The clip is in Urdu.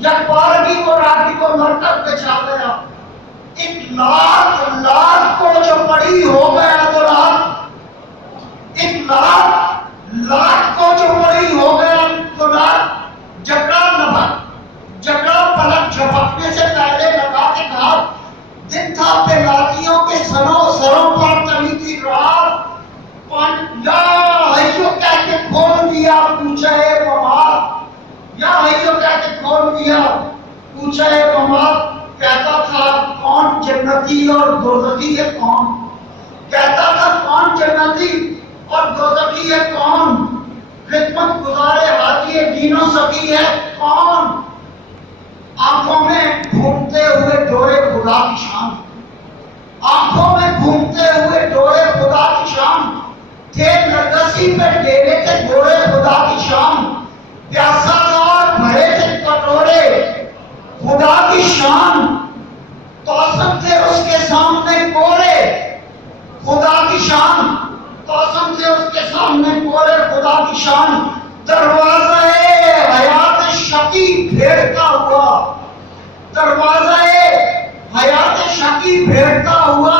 یک بارگی کو راگی کو مرکز بچا گیا. ایک لاکھ کو جو پڑی ہو گیا تو ایک لاکھ کو جو پڑی ہو گیا تو جگڑا پلک جھپکنے سے پہلے لگا کے کہا دن تھا پیلاتیوں کے سروں پر چلی تھی رات. یا حیو کہہ کے کھول دیا پوچھے ممات. یا حیو کہہ کے کھول دیا پوچھے ممات. کہتا تھا کون جنتی اور دوزخی ہے کون. کہتا تھا کون جنتی اور دوزخی ہے کون. خدمت گزارے حاجی دین و سخی ہے کون. آنکھوں میں گھومتے ہوئے ڈورے خدا کی شان. آنکھوں میں گھومتے ہوئے ڈورے خدا کی شان. تھے نرگسی پہ ڈیرے کے ڈورے خدا کی شان. پیاسا تھا اور بھرے تھے کٹورے خدا کی شان. توسم تھے اس کے سامنے کورے خدا کی شان. توسم تھے اس کے سامنے کورے خدا کی شان. دروازہ حیات شقی بھیڑتا ہوا. دروازہ حیات شقی بھیڑتا ہوا